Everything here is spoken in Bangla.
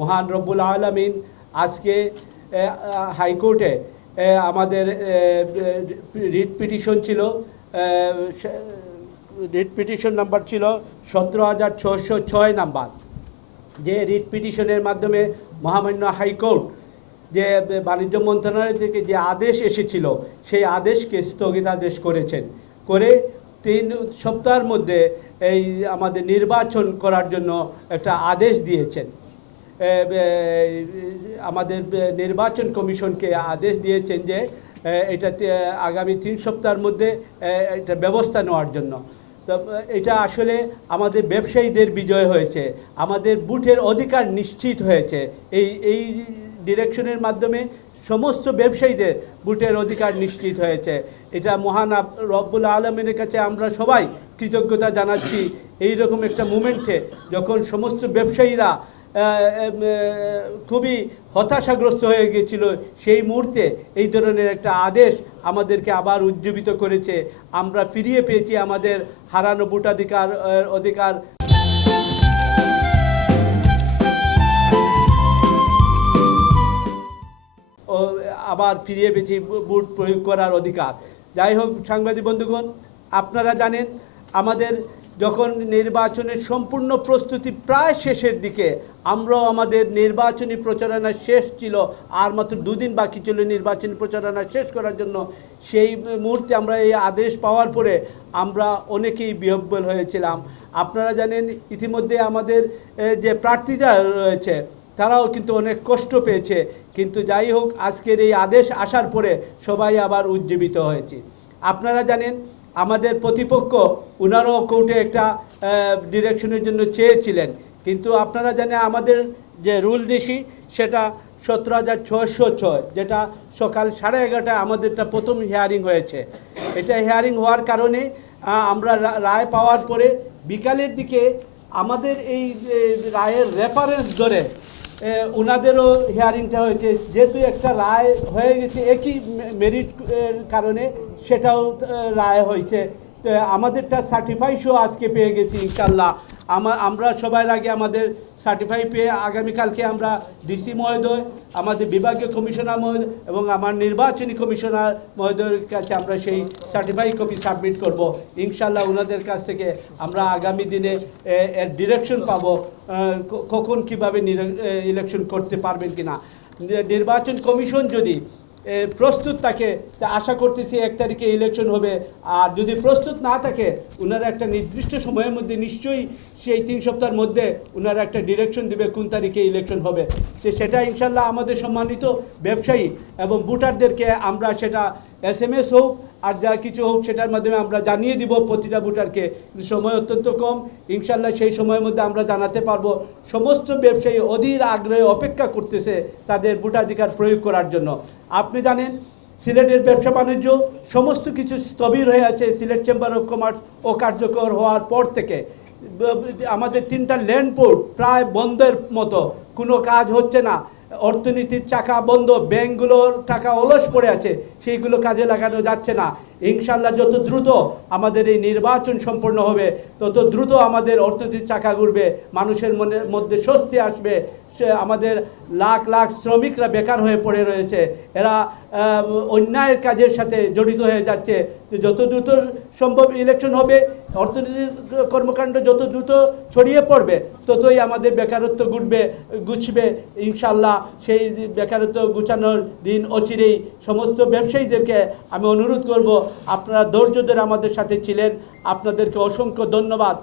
মহান রব্বুল আলমিন আজকে হাইকোর্টে আমাদের রিট পিটিশন ছিল রিট পিটিশন নাম্বার ছিল সতেরো হাজার ছশো ছয় নাম্বার। যে রিট পিটিশনের মাধ্যমে মহামান্য হাইকোর্ট যে বাণিজ্য মন্ত্রণালয় থেকে যে আদেশ এসেছিল, সেই আদেশকে স্থগিতাদেশ করেছেন। করে তিন সপ্তাহের মধ্যে এই আমাদের নির্বাচন করার জন্য একটা আদেশ দিয়েছেন। আমাদের নির্বাচন কমিশনকে আদেশ দিয়েছেন যে এ, এটাতে আগামী তিন সপ্তাহের মধ্যে এটা ব্যবস্থা নেওয়ার জন্য। তো এটা আসলে আমাদের ব্যবসায়ীদের বিজয় হয়েছে। আমাদের বুথের অধিকার নিশ্চিত হয়েছে। এই এই ডিরেকশনের মাধ্যমে সমস্ত ব্যবসায়ীদের বুথের অধিকার নিশ্চিত হয়েছে। এটা মহান রব্বুল আলমিনের কাছে আমরা সবাই কৃতজ্ঞতা জানাচ্ছি। এই রকম একটা মুমেন্টে যখন সমস্ত ব্যবসায়ীরা খুবই হতাশাগ্রস্ত হয়ে গিয়েছিল। সেই মুহূর্তে এই ধরনের একটা আদেশ আমাদেরকে আবার উজ্জীবিত করেছে। আমরা ফিরিয়ে পেয়েছি আমাদের হারানো ভোটাধিকার অধিকার। আবার ফিরিয়ে পেয়েছি বুট প্রয়োগ করার অধিকার। যাই হোক, সাংবাদিক বন্ধুগণ, আপনারা জানেন, আমাদের যখন নির্বাচনের সম্পূর্ণ প্রস্তুতি প্রায় শেষের দিকে, আমরাও আমাদের নির্বাচনী প্রচারণা শেষ ছিল, আর মাত্র দুদিন বাকি ছিল নির্বাচনী প্রচারণা শেষ করার জন্য, সেই মুহূর্তে আমরা এই আদেশ পাওয়ার পরে আমরা অনেকেই বিহব্বল হয়েছিলাম। আপনারা জানেন, ইতিমধ্যে আমাদের যে প্রার্থীরা রয়েছে, তারাও কিন্তু অনেক কষ্ট পেয়েছে। কিন্তু যাই হোক, আজকের এই আদেশ আসার পরে সবাই আবার উজ্জীবিত হয়েছে। আপনারা জানেন আমাদের প্রতিপক্ষ উনারও কোর্টে একটা ডিরেকশনের জন্য চেয়েছিলেন। কিন্তু আপনারা জানেন আমাদের যে রুল নিশি সেটা সতেরো হাজার ছয়শো ছয়, যেটা সকাল সাড়ে এগারোটায় আমাদেরটা প্রথম হিয়ারিং হয়েছে। এটা হিয়ারিং হওয়ার কারণে আমরা রায় পাওয়ার পরে বিকালের দিকে আমাদের এই রায়ের রেফারেন্স ধরে ওনাদেরও হিয়ারিংটা হয়েছে। যেহেতু একটা রায় হয়ে গেছে, একই মেরিট কারণে সেটাও রায় হয়েছে। আমাদেরটা সার্টিফাই শো আজকে পেয়ে গেছি, ইনশাল্লাহ। আমরা সবার আগে আমাদের সার্টিফাই পেয়ে আগামীকালকে আমরা ডিসি মহোদয়, আমাদের বিভাগীয় কমিশনার মহোদয় এবং আমার নির্বাচনী কমিশনার মহোদয়ের কাছে আমরা সেই সার্টিফাই কপি সাবমিট করব। ইনশাল্লাহ ওনাদের কাছ থেকে আমরা আগামী দিনে এর ডিরেকশন পাবো কখন কীভাবে ইলেকশন করতে পারবেন কিনা। নির্বাচন কমিশন যদি প্রস্তুত থাকে, তা আশা করতেছি এক তারিখে ইলেকশন হবে। আর যদি প্রস্তুত না থাকে ওনারা একটা নির্দিষ্ট সময়ের মধ্যে নিশ্চয়ই সেই তিন সপ্তাহের মধ্যে ওনারা একটা ডিরেকশন দেবে কোন তারিখে ইলেকশন হবে। সে সেটা ইনশাল্লাহ আমাদের সম্মানিত ব্যবসায়ী এবং ভোটারদেরকে আমরা সেটা এস এম এস হোক, আর যা কিছু হোক, সেটার মাধ্যমে আমরা জানিয়ে দিব প্রতিটা ভোটারকে। সময় অত্যন্ত কম। ইনশাল্লাহ সেই সময়ের মধ্যে আমরা জানাতে পারব, সমস্ত ব্যবসায়ী অধীর আগ্রহে অপেক্ষা করতেছে তাদের ভোটাধিকার প্রয়োগ করার জন্য। আপনি জানেন, সিলেটের ব্যবসা বাণিজ্য, সমস্ত কিছু স্থবির হয়ে আছে সিলেট চেম্বার অফ কমার্স ও কার্যকর হওয়ার পর থেকে। আমাদের তিনটা ল্যান্ড পোর্ট প্রায় বন্ধের মতো। কোনো কাজ হচ্ছে না। অর্থনীতির চাকা বন্ধ, ব্যাংকগুলোর টাকা অলস পড়ে আছে, সেইগুলো কাজে লাগানো যাচ্ছে না। ইনশাল্লাহ যত দ্রুত আমাদের এই নির্বাচন সম্পন্ন হবে, তত দ্রুত আমাদের অর্থনীতির চাকা ঘুরবে, মানুষের মনে, মধ্যে স্বস্তি আসবে আমাদের লাখ লাখ শ্রমিকরা বেকার হয়ে পড়ে রয়েছে। এরা অন্যায়ের কাজের সাথে জড়িত হয়ে যাচ্ছে। যত দ্রুত সম্ভব ইলেকশন হবে অর্থনীতির কর্মকাণ্ড যত দ্রুত ছড়িয়ে পড়বে, ততই আমাদের বেকারত্ব গুটবে গুছবে। ইনশাল্লাহ সেই বেকারত্ব গুছানোর দিন অচিরেই সমস্ত ব্যবসায়ীদেরকে আমি অনুরোধ করব, আপনারা ধৈর্য ধরে আমাদের সাথে ছিলেন। আপনাদেরকে অসংখ্য ধন্যবাদ।